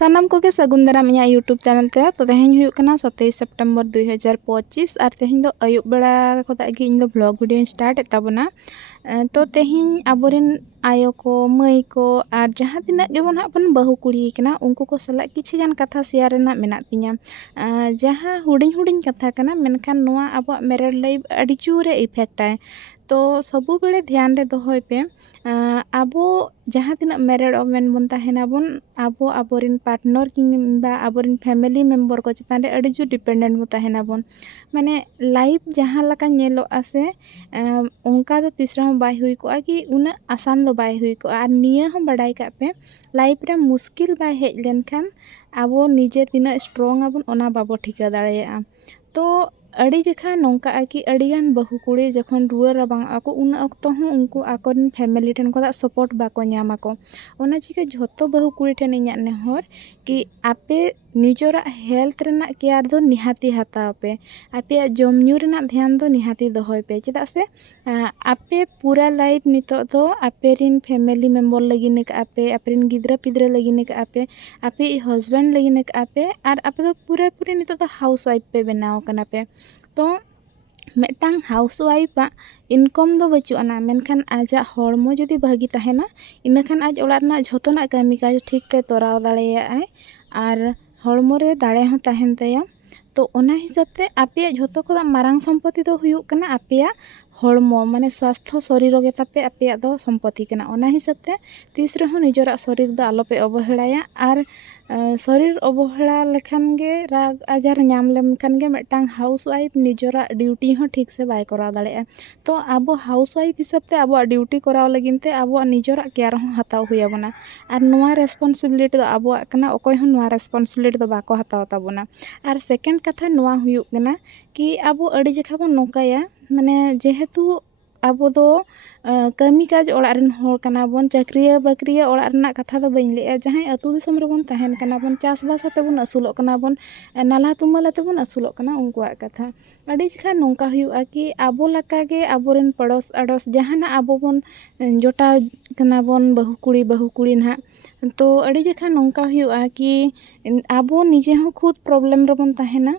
सानाम कोगे सगुन दाराम इᱧᱟᱹᱜ YouTube channel ते तो तेहेñ हुयुग कना 27 सेप्टेम्बर 2025 और तेहेñ दो अयुब बेड़ा खोदा गी इन दो ब्लॉग वीडियो स्टार्ट ताबना तो तेहेñ आबोरिन आयो को मई को और जहाँ तिना गेबोन हाबन बहु कुड़ी कना उनको को सला किछि गान कथा शेयर रेना मेना तिñा जहाँ हुडिñ हुडिñ कथा कना मेनखान नोआ आबो मेरेड लाइफ अडी चूरे इफेक्ट आए तो सबु बेले ध्यान रे दोहय पे आबो जहाँ तिना मेरेड ओमेन बन ताहेना बन आबो आबोरिन पार्टनर किंबा आबोरिन फैमिली मेम्बर को चितान रे अडी जु डिपेंडेंट बो ताहेना बन माने लाइफ जहाँ लका नेलो आसे उनका तो तीसरा हम बाय हुई को कि उना आसान दो बाय हुई को और निया हम बड़ाई का पे लाइफ रे मुश्किल बाय हेज लेनखान आबो निजे तिना स्ट्रॉन्ग आबन ओना बाबो ठिका दाड़ेया तो अड़ी जखा नौका कि अड़ीगान बहु कुड़ी जखन रुआ राबांग आको उन अक्तो हूँ उनको आकोन फैमिली ठेन को सपोर्ट बाको ᱧᱟᱢ आको ओना चिका झोतो बहु कुड़ी ठेन इᱧᱟᱹᱜ नेहर कि आपे निजोरा हेल्थ रेना केयर दो निहाती हताव पे आपे जमन्यू रेना ध्यान दो निहाती दोहय पे चेदा से आपे पूरा लाइफ नितो दो आपे रिन फैमिली मेम्बर लगिन के आपे आपरिन गिद्रा पिद्रा लगिन के आपे हस्बैंड लगिन के आपे और आपे दो पूरे नितो दो हाउस वाइफ पे बनाव कना पे तो मेटांग हाउस वाइफ इनकम दो बचुआना मेनखान आजा हड़मो जुदी भागी तहेना इनखान आज ओड़ारना झोतोना कामी काज ठीक ते तोराव दाड़ेया आय और हड़मो रे दाड़े हो तहेन तया तो ओना हिसाब ते आपे झोतो को मारांग संपत्ति दो हुयुग कना आपे हड़मो माने स्वास्थ्य शरीर गे तापे आपे दो संपत्ति कना ओना हिसाब ते तीस रहो निजोरा शरीर दो आलोपे अवहेड़ाया और शरीर अवहेड़ा लेखान गे राग आजार नाम लेमखान गे मेटांग हाउस वाइफ निजोरा ड्यूटी हो ठीक से बाय कराव दाड़ेया तो आबो हाउस वाइफ हिसाब ते आबो ड्यूटी कराव लगिन ते आबो निजोरा केयर हो हताव हुयाबना और नोआ रेस्पॉन्सिबिलिटी दो आबो कना ओकोय हो नोआ रेस्पॉन्सिबिलिटी दो बाको हताव ताबोना और सेकेंड कथा नोआ हुयुग कना कि आबो अड़ी जखा बो नोकाया माने जेहेतु आबो दो कमी काज ओड़ा रेन होड़ कना बन चाकरिया बाकरिया ओड़ा रेना कथा दो बइन लेया जहां अतु दिसम रे बन तहेन कना बन चासबास हते बन असुलोग कना बन नाला तुमल हते बन असुलोग कना उनकुआ कथा अड़ी जखा नोंका हुयुआ कि आबो लका गे आबोरेन पड़ोस अड़ोस जहाना आबो बन जोटा कना बन बहु कुड़ी ना तो अड़ी जखा नोंका हुयुआ कि आबो निजे हो खुद प्रॉब्लम रे बन तहेना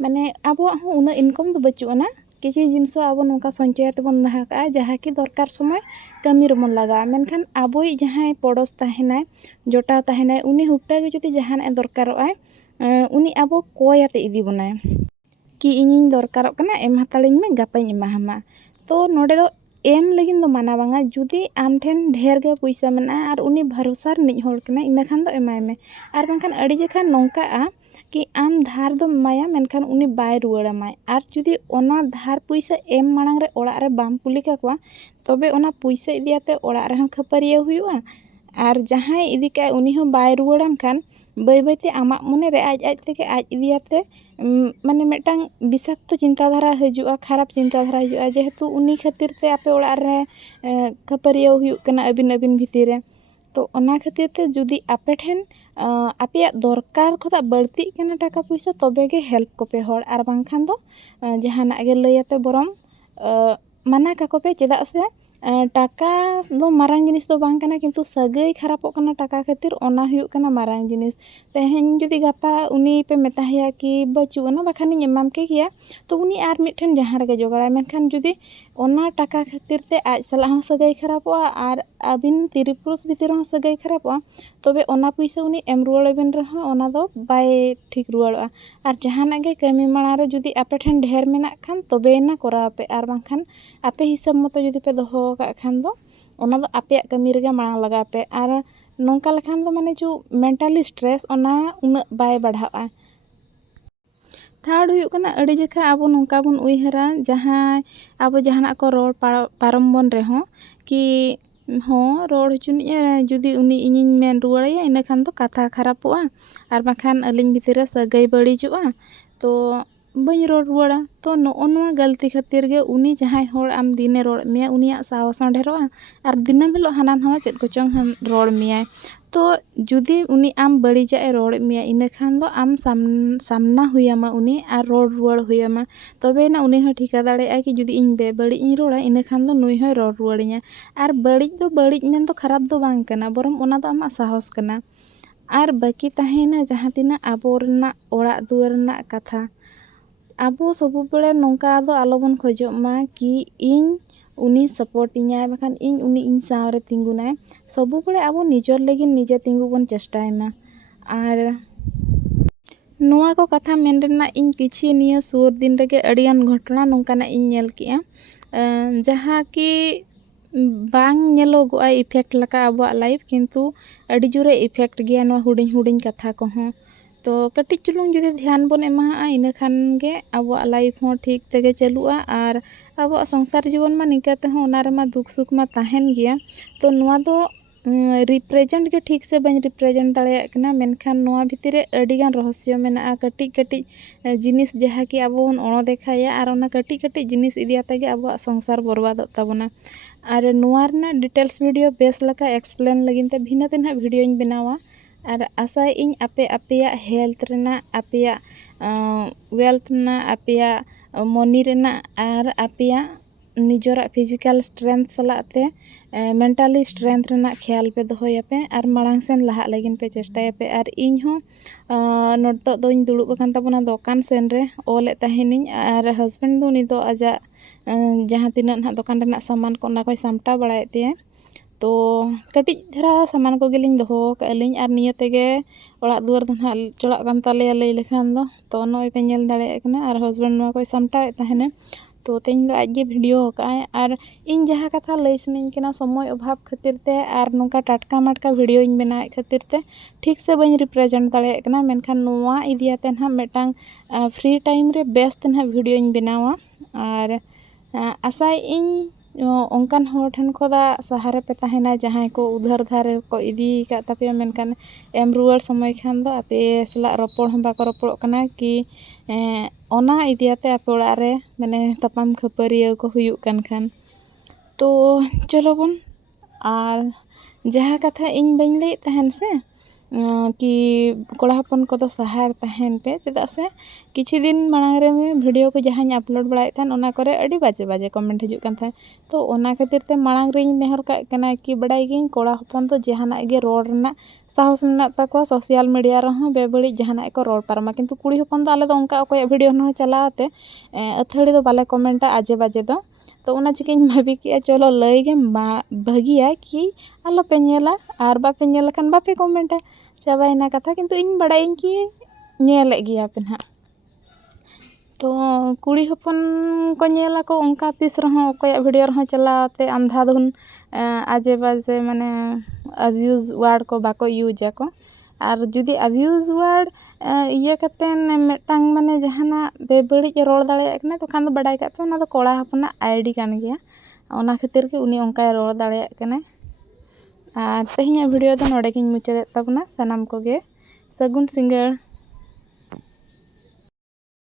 माने आबो हो उना इनकम दो बचुआना किसी जिनस आबो नौका संचयते बन दहा जहाँ कि दरकार समय कमी रमन लगा मेनखान आबोई जहाँ पड़ोस तहेना जोटा तहेना उनी हुपटा गे जुदी जहाना दरकारो आय उनी आबो कोयाते इदी बनाय कि इनिन दरकारो कना एम हतालिन में गापाइन एमाहमा तो नोडे दो एम लगिन दो माना बांगा जुदी आम ठेन ढेर गे पैसा मेना और उनी भरोसा निज होड़ कना इना खान दो एमाय में और बांखान अड़ी जखा नौका कि आम धार दो माया मेनखान उनी बाय रुवाड़ा माय और जुदी ओना धार पैसा एम मांग रे ओड़ा रे बाम पुली का कोआ तबे ओना पैसा इदियाते ओड़ा रे हो खपरिया हुयुआ और जहां इदी का उनी हो बाय रुवाड़ाम खान बाय बायते आमा मने रे आज तेके आज इदियाते माने मेटांग विषाक्त चिंताधारा हजुआ खराब चिंताधारा हजुआ जेहेतु उनी खातिर ते आपे ओड़ा रे खपरिया हुयुग कना अबिन भितिर रे तो ओना खातिर ते जुदी आपे ठेन आपे दरकार खोदा बढ़ती कना टाका पैसा तबे गे हेल्प कोपे होड़ और बांखान दो जहाना गे लयते बरम माना का कोपे चेदा से टाका दो मारांग जिनिस दो बांग कना किंतु सगई खराबो कना टाका खातिर ओना हुयुग कना मारांग जिनिस तेहेन जुदी गापा उनी पे मेताया कि बचु ओना बाखानी एमाम के किया तो उनी आर मिठन जहां रे जोगाड़ा मेनखान जुदी ओना टाका खातिर ते आज सला हो सगई खराबो और आबिन तिरी पुरुष भितर हो सगई खराबो तबे ओना पैसा उनी एम रुवाड़बेन रहो ओना दो बाय ठीक रुवाड़ोआ और जहाना गे कमी माणा रे जुदी आपे ठेन ढेर मेना खान तबे ना करापे और बांखान आपे हिसाब मतो जुदी पे दोहो का खान दो ओना दो आपे कमी रे माणा लगा पे और नोंका लखान दो माने जो मेंटली स्ट्रेस ओना उना बाय बढ़ाआ थर्ड हुयुग कना अड़ी जखा आबो नोंका बन उइहरा जहां आबो जहाना को रोड पारम बन रे हो कि हाँ रोड हचुनी जुदी उनी इनिन मेन रुवाड़ाया इना खान तो कथा खराबोआ और बाखान अलिंग भितर सगई बड़ीजुआ तो बई रोड रुवाड़ा तो नोआ गलती खातिर गे उनी जहां होड़ आम दिने रोड में उनिया साहस ढेरोआ और दिनम हिलो हाना नवा चेद कोचंग हम रोड मियाय तो जुदी उनी आम बड़ीजा रोड मिया इना खान दो आम सामना हुयामा उनी और रोड रुवाड़ हुयामा तबे ना उनी हो ठिका दाड़ेया कि जुदी इन बे बड़ी इन रोड़ा इना खान दो नुई हो रोड रुवाड़िया और बड़ी मेन दो खराब दो बांग कना बरम ओना दो आमा साहस कना ᱟᱨ ᱵᱟᱹᱠᱤ ᱛᱟᱦᱮᱱᱟ ᱡᱟᱦᱟᱸ ᱛᱤᱱᱟᱹᱜ ᱟᱵᱚ ᱨᱮᱱᱟᱜ ᱚᱲᱟᱜ ᱫᱩᱣᱟᱹᱨ ᱨᱮᱱᱟᱜ ᱠᱟᱛᱷᱟ। ᱟᱵᱚ ᱥᱚᱵᱩᱵᱮᱲᱮ ᱱᱚᱝᱠᱟ ᱫᱚ ᱟᱞᱚᱵᱚᱱ ᱠᱷᱚᱡᱚᱜ ᱢᱟ ᱠᱤ ᱤᱧ ᱩᱱᱤ ᱥᱟᱯᱳᱨᱴᱤᱧᱟᱭ ᱵᱟᱠᱷᱟᱱ ᱤᱧ ᱥᱟᱶᱨᱮ ᱛᱤᱸᱜᱩᱱᱟᱭ। ᱥᱚᱵᱩᱵᱮᱲᱮ ᱟᱵᱚ ᱱᱤᱡᱮᱨ ᱞᱟᱹᱜᱤᱫ ᱱᱤᱡᱮ ᱛᱤᱸᱜᱩ ᱵᱚᱱ ᱪᱮᱥᱴᱟᱭ ᱢᱟ। ᱟᱨ ᱱᱚᱣᱟ ᱠᱚ ᱠᱟᱛᱷᱟ ᱢᱮᱱ ᱨᱮᱱᱟᱜ ᱤᱧ ᱠᱤᱪᱷᱤ ᱱᱤᱭᱟᱹ ᱥᱩᱨ ᱫᱤᱱ ᱨᱮᱜᱮ ᱟᱹᱰᱤᱜᱟᱱ ᱜᱷᱚᱴᱚᱱᱟ ᱱᱚᱝᱠᱟᱱᱟᱜ ᱤᱧ ᱧᱮᱞ ᱠᱮᱜᱼᱟ ᱡᱟᱦᱟᱸ ᱠᱤ ᱵᱟᱝ ᱧᱮᱞᱚᱜᱚᱜᱼᱟ ᱤᱯᱷᱮᱠᱴ ᱞᱮᱠᱟ ᱟᱵᱚᱣᱟᱜ ᱞᱟᱭᱤᱯᱷ ᱠᱤᱱᱛᱩ ᱟᱹᱰᱤ ᱡᱳᱨᱮ ᱤᱯᱷᱮᱠᱴ ᱜᱮᱭᱟ ᱱᱚᱣᱟ ᱦᱩᱰᱤᱧ ᱦᱩᱰᱤᱧ ᱠᱟᱛᱷᱟ ᱠᱚᱦᱚᱸ। तो कटिज चुलुंग जुदी ध्यान बन एमाहा इना खान गे आबो लाइफ हो ठीक तेगे चलुआ और आबो संसार जीवन मा निकाते हो ओनारे मा दुख सुख मा ताहेन गया। तो नोआ दो रिप्रेजेंट के ठीक से बन रिप्रेजेंट दाड़ेया कना मेनखान नोआ भितर रे अडिगान रहस्य मेना कटिज कटिज जिनिस जहाँ कि आबो बन ओणो देखाया और ओना कटिज कटिज जिनिस इदियाते गे आबो संसार बर्बादोग ताबोना। और नोआ रना डिटेल्स वीडियो बेस लका एक्सप्लेन लगिनते भिना दिन हा वीडियो इन बनावा और आशा इन आपेया हेल्थ रेना आपेया वेल्थ ना आपेया मनी रेना और आपेया निजरा फिजिकल स्ट्रेंथ सलाते मेंटली स्ट्रेंथ रेना ख्याल पे दोहोया पे और माड़ांग सेन लहा लगिन पे चेष्टाया पे। और इन हो नोटो दो इन दुड़ुब अकान ताबोना दोकान सेन रे ओले ताहेनिन और हस्बैंड दो उनी दो आजा जहाँ तिनां ना दोकान रेना सामान को ना कोई सामटा बड़ाए ते। तो कटिज धरा सामान को गेलिन दोहो कालिन और निया तेगे ओड़ाग दुआर दो ना चढ़ाग कान तालेया लई लेखान दो। तो नोय पे नेल दाड़ेया कना और हस्बैंड मा कोई सामटाए ताहेने। तो तेन दो आजे वीडियो होकाय और इन जहाँ कथा लई सनेन कना समय अभाव खातिर ते और नोंका टाटका माटका वीडियो इन बनाए खातिर ते ठीक से बन रिप्रेजेंट दाड़ेया कना। मेनखान नोआ इदियाते ना मिटांग फ्री टाइम रे बेस्ट ना वीडियो इन बनावा और आशा इन ओंकान होर ठन खोदा सहारे पे ताहेना जहाँ को उधार धारे को इदी का तापे मेनखान एम रुआर समय खान दो आपे सला रपोड़ हम बाको रपोड़ कना कि ओना इदियाते आपे ओड़ा रे माने तपाम खपारिया को हुयुग कान खान। तो चलो बन और जहाँ कथा इन बन लई तहन से कि कोड़ा हपन को तो सहार तहन पे चेदा से किछि दिन मांग रे में वीडियो को जहाँ अपलोड बड़ाए थान ओना करे अड़ी बाजे बाजे कमेंट हिजुग कान था। तो ओना खातिर ते मांग रे नेहर का कना कि बड़ाई गिन कोड़ा हपन तो जहाना गे रोड रना साहस मेना ताको सोशल मीडिया रहो बेबड़ी जहाना को रोड पारमा किंतु कुड़ी हपन तो आले दो उनका कोई वीडियो न चलाते अथड़ी दो बाले कमेंटा आजे बाजे दो। तो उना चिकिन भाभी कि चलो लई गे भागिया कि आलो पे नेला और बापे नेल खान बापे कमेंटा चाबाइना कथा किंतु इन बड़ाई कि नेले गिया पे ना। तो कुड़ी हपन को नेला को उनका तीस रहो कोई वीडियो रहो चलाते अंधाधुन आजे बाजे माने अब्यूज वर्ड को बाको यूज को और जुदी अब्यूज वर्ड ये कतेन मेटांग माने जहाना बेबड़ी रोड दाड़ेया कना तो खान दो बड़ाई का पे ओना दो कोड़ा हपना आईडी कान गया ओना खातिर के उनी उनका रोड दाड़ेया कना। और तेहिया वीडियो दो नोडे गिन मुचादे ताबना सनाम को गे सगुन सिंगार।